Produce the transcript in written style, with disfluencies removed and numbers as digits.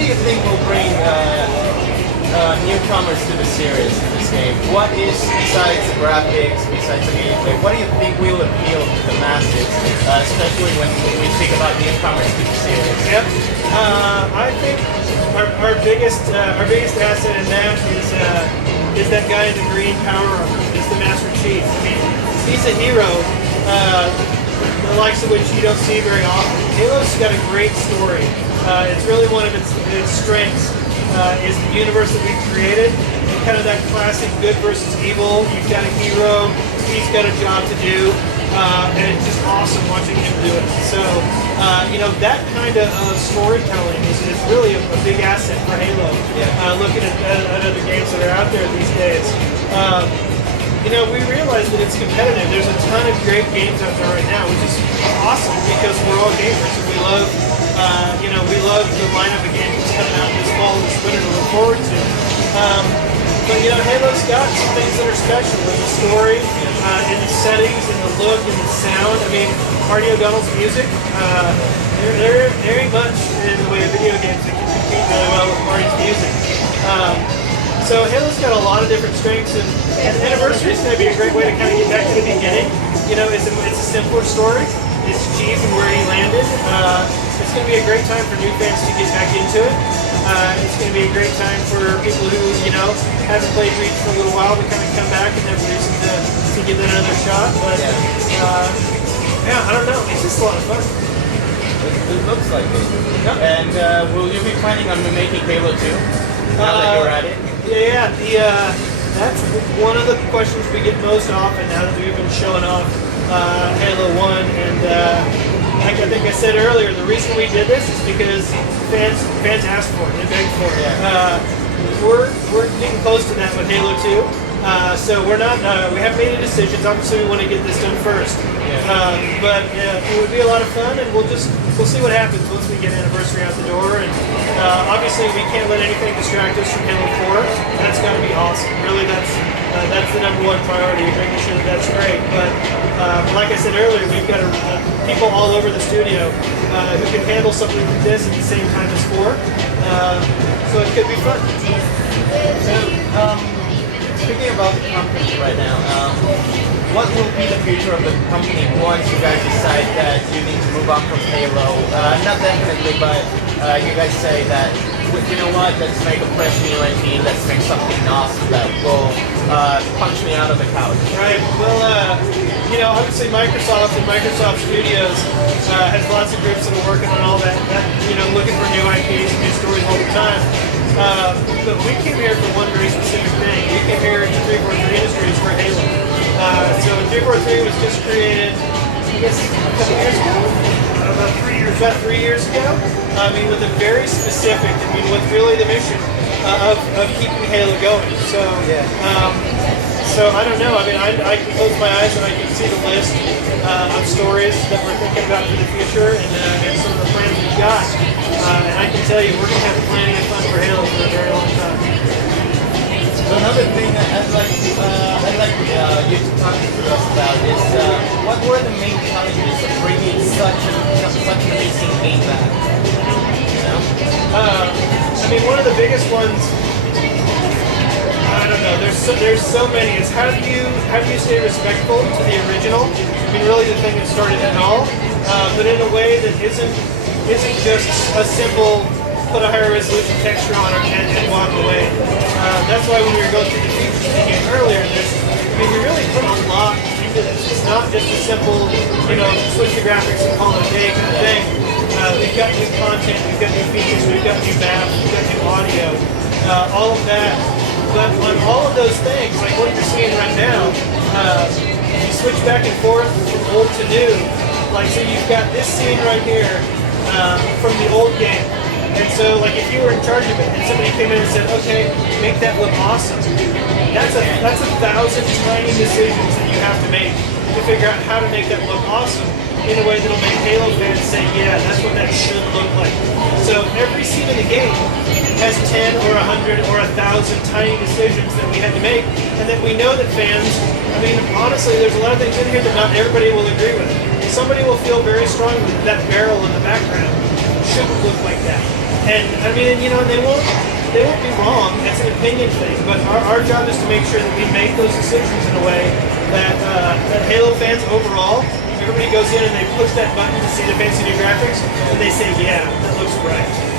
do you think will bring newcomers to the series in this game? What is, besides the graphics, besides the gameplay, what do you think will appeal to the masses, especially when we think about newcomers to the series? Yep. I think our biggest asset in that is that guy in the green power armor. Is the Master Chief. I mean, he's a hero, the likes of which you don't see very often. Halo's got a great story. It's really one of its strengths. Is the universe that we've created, and kind of that classic good versus evil. You've got a hero, he's got a job to do, and it's just awesome watching him do it. So, that kind of storytelling is really a big asset for Halo. Yeah. Looking at other games that are out there these days. We realize that it's competitive. There's a ton of great games out there right now, which is awesome because we're all gamers and we love the lineup of games that's coming out this fall and this winter to look forward to. But Halo's got some things that are special in the story, in the settings, in the look, in the sound. I mean, Marty O'Donnell's music, there ain't much in the way of video games that can compete really well with Marty's music. So Halo's got a lot of different strengths, and Anniversary is going to be a great way to kind of get back to the beginning. It's a simpler story. It's Chief and where he landed. It's going to be a great time for new fans to get back into it. It's going to be a great time for people who, haven't played Reach for a little while to kind of come back and have reason to give it another shot. But, I don't know. It's just a lot of fun. It looks like it. Yep. And will you be planning on making Halo 2 now that you're at it? Yeah. That's one of the questions we get most often now that we've been showing off Halo 1. And like I think I said earlier, the reason we did this is because fans asked for it, they begged for it. We're getting close to that with Halo 2. So we're not, we haven't made any decisions. Obviously we want to get this done first. But it would be a lot of fun, and we'll see what happens once we get Anniversary out the door. And obviously we can't let anything distract us from Halo 4. That's got to be awesome. Really, that's the number one priority, making sure that that's great. But like I said earlier, we've got people all over the studio who can handle something like this at the same time as 4. So it could be fun. So, speaking about the company right now, what will be the future of the company once you guys decide that you need to move on from Halo? Not definitely, but you guys say that, you know what, let's make a fresh new engine, let's make something awesome that will punch me out of the couch. Right, well, obviously Microsoft and Microsoft Studios has lots of groups that are working on all that, looking for new IPs and new stories all the time. But we came here for one very specific thing. We came here to 343 Industries for Halo. So 343 was just created, I guess, a couple years ago? About 3 years. About 3 years ago. With a very specific, with really the mission of keeping Halo going. So, so I don't know. I can close my eyes and I can see the list of stories that we're thinking about for the future and some of the plans we've got. And I can tell you, we're going to have plenty of fun for Halo for a very long time. So another thing that I'd like you to talk to us about is what were the main challenges of bringing such an amazing game back? One of the biggest ones, I don't know. There's so many. Is how do you stay respectful to the original? Really the thing that started it all, but in a way that isn't just a simple put a higher resolution texture on it and walk away. That's why when we were going through the features of the game earlier, we really put a lot into this. It's not just a simple, switch the graphics and call it a day kind of thing. We've got new content, we've got new features, we've got new maps, we've got new audio, all of that. But on all of those things, like what you're seeing right now, you switch back and forth from old to new. So you've got this scene right here from the old game. And so, if you were in charge of it, and somebody came in and said, "Okay, make that look awesome," that's a 1,000 tiny decisions that you have to make to figure out how to make that look awesome in a way that'll make Halo fans say, "Yeah, that's what that should look like." So every scene in the game has 10 or 100 or 1,000 tiny decisions that we had to make, and that we know that fans. Honestly, there's a lot of things in here that not everybody will agree with. Somebody will feel very strongly that barrel in the background shouldn't look like that. And I mean, you know, they won't be wrong. It's an opinion thing. But our job is to make sure that we make those decisions in a way that that Halo fans overall, everybody goes in and they push that button to see the fancy new graphics, and they say, yeah, that looks right.